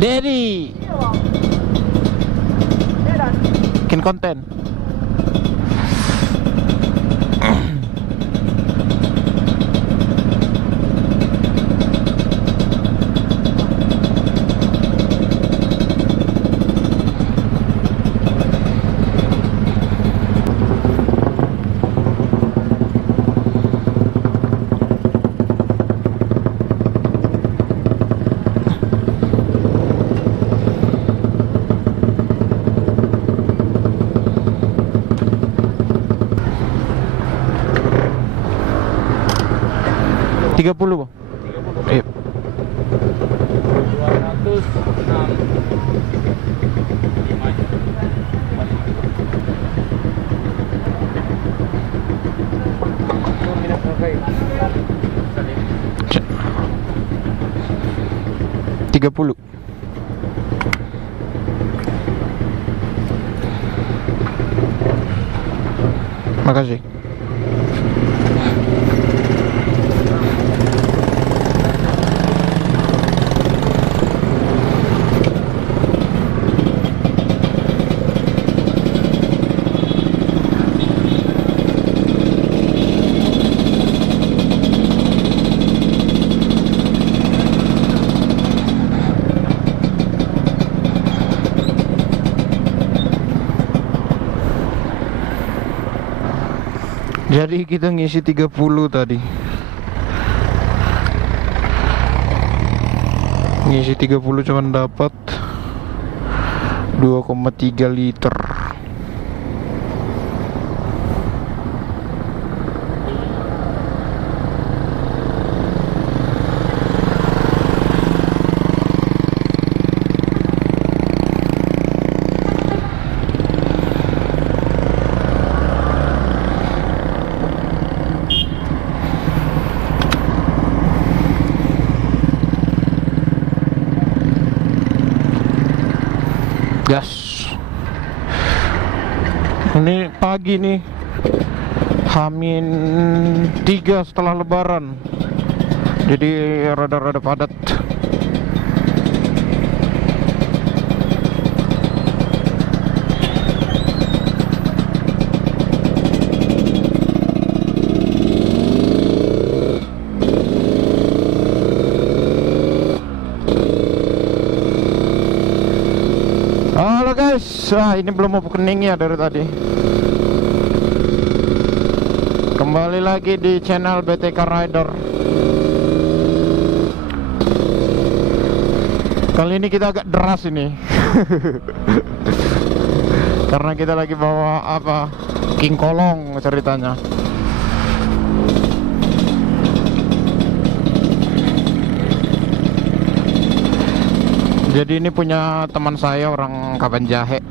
Dedi bikin konten. Tiga puluh, Bang. Iya. 30. Makasih. Jadi kita ngisi 30 tadi. Ngisi 30 cuman dapat 2,3 liter. Gas. Ini pagi nih, Hamin 3 setelah Lebaran, jadi rada-rada padat. Halo guys, ini belum mau kening ya dari tadi. Kembali lagi di channel BTK Rider. Kali ini kita agak deras ini. Karena kita lagi bawa apa? King Kolong ceritanya. Jadi ini punya teman saya orang Kabanjahe,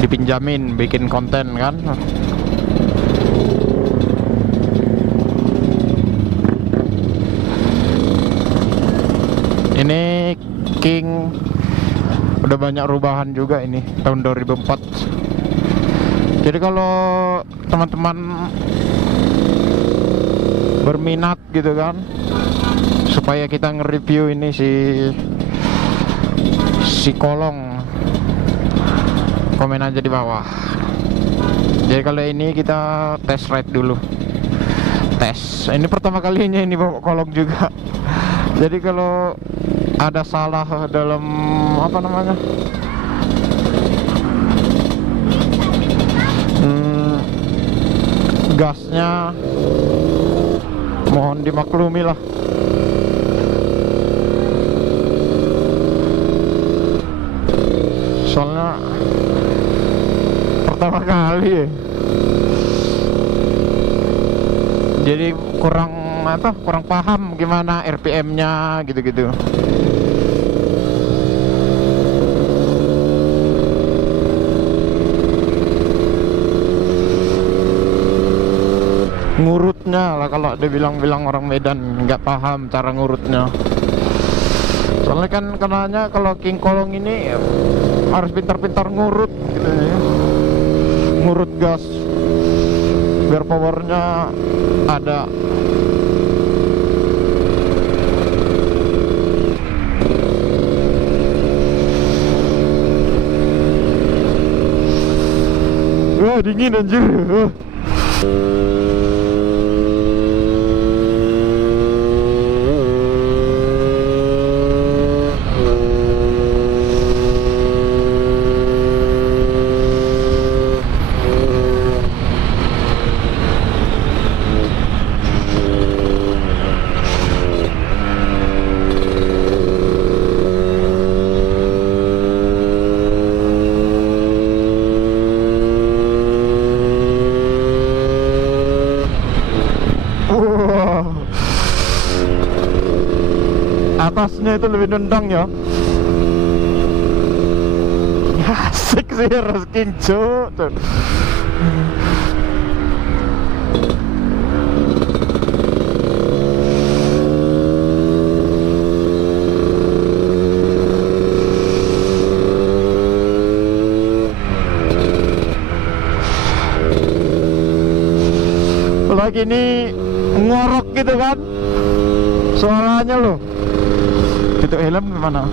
dipinjamin bikin konten kan. Ini King udah banyak rubahan juga ini tahun 2004. Jadi kalau teman-teman berminat gitu kan, supaya kita nge-review ini si Kolong, komen aja di bawah. Jadi kalau ini kita test ride dulu. Tes. Ini pertama kalinya ini bawa Kolong juga. Jadi kalau ada salah dalam apa namanya? Gasnya mohon dimaklumi lah. Soalnya pertama kali ya. Jadi kurang paham gimana RPM-nya gitu-gitu. Ngurutnya lah, kalau dia bilang orang Medan nggak paham cara ngurutnya. Soalnya kan kenanya kalau King Kolong ini harus pintar-pintar ngurut gitu ya. Ngurut gas biar powernya ada. dingin anjir. Atasnya itu lebih nendang ya. Asik sih Rasking cuk. Lagi ini ngorok gitu kan suaranya loh. Itu helm gimana?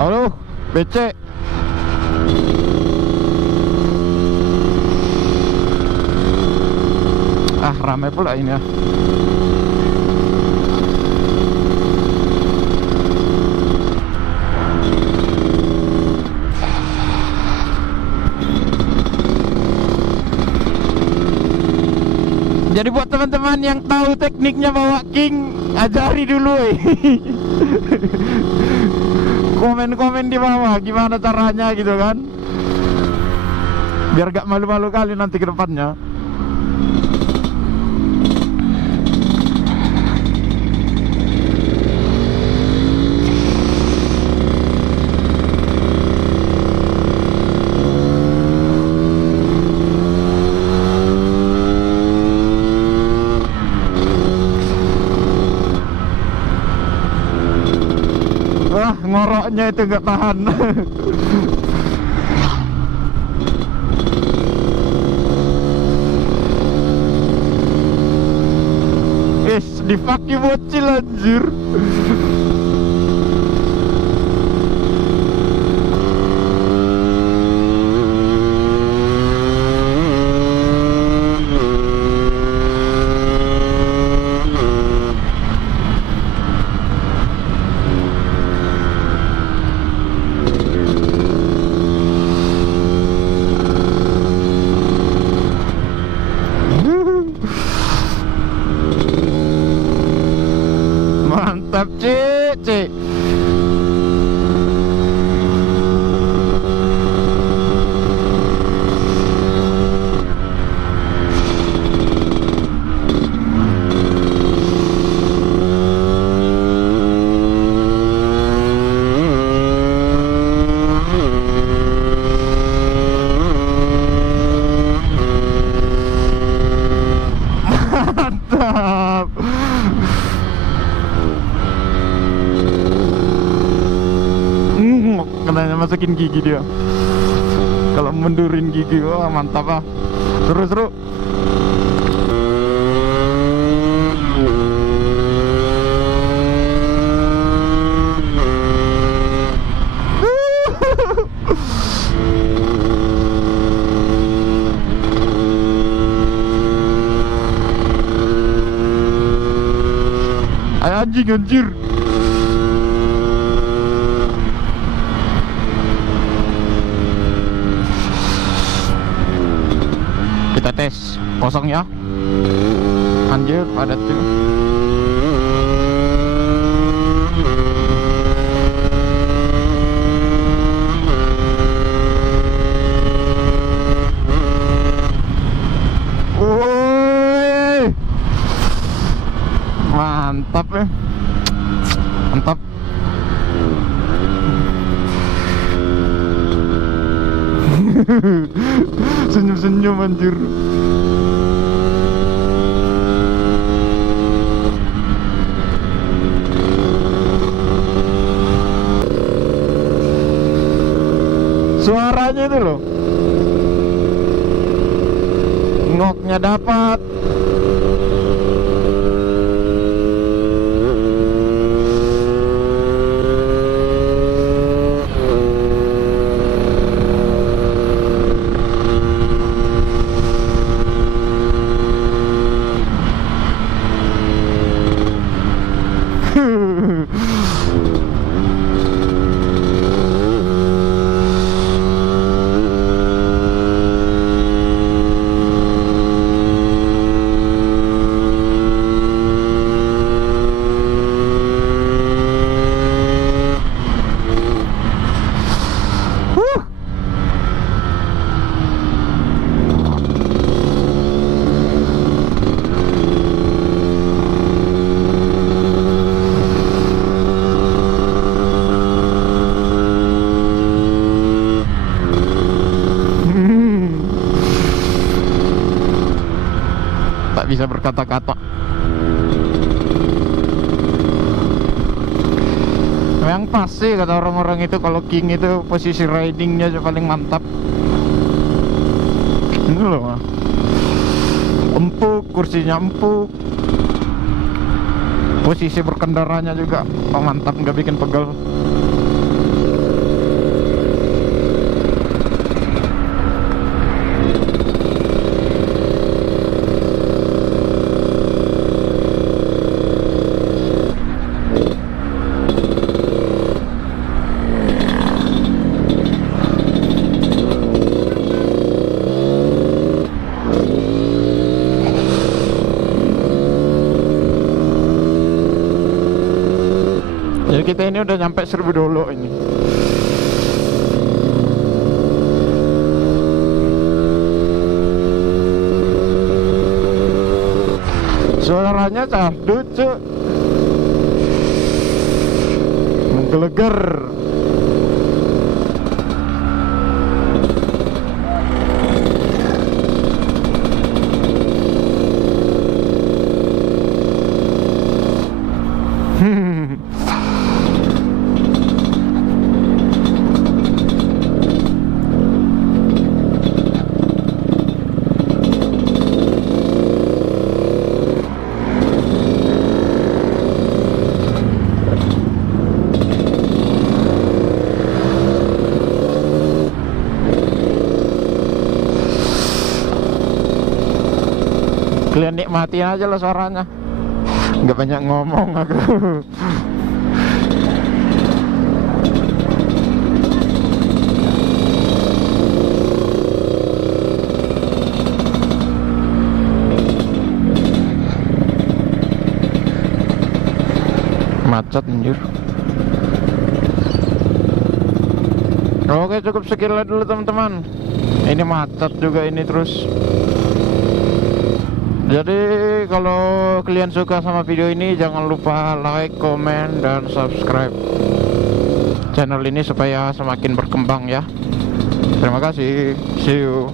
Halo, BC. Ah, ramai pula ini ya. Jadi buat teman-teman yang tahu tekniknya bawa King, ajari dulu komen-komen di bawah gimana caranya gitu kan, biar gak malu-malu kali nanti ke depannya. Wah, ngoroknya itu gak tahan. Dipake bocil anjir. Mantap cek. Mantap. Kenanya masukin gigi dia. Kalau mundurin gigi, wah mantap ah. Terus seru. Anjing anjir. Kita tes kosong ya. Anjir padat tuh. Woi, mantap ya. Mantap. Senyum-senyum anjir. Suaranya itu loh, ngoknya dapat. tak bisa berkata-kata. Yang pasti kata orang-orang itu kalau King itu posisi ridingnya paling mantap. Ini loh, empuk, kursinya empuk, posisi berkendaranya juga mantap, nggak bikin pegel. Jadi kita ini udah nyampe Serbu Dolo ini. Suaranya cahdu cuk, menggeleger. Kalian nikmatin aja lah suaranya, nggak banyak ngomong aku. Macet anjir. Oke, cukup sekian dulu teman-teman. Ini macet juga ini terus. Jadi kalau kalian suka sama video ini, jangan lupa like, komen, dan subscribe channel ini supaya semakin berkembang ya. Terima kasih. See you.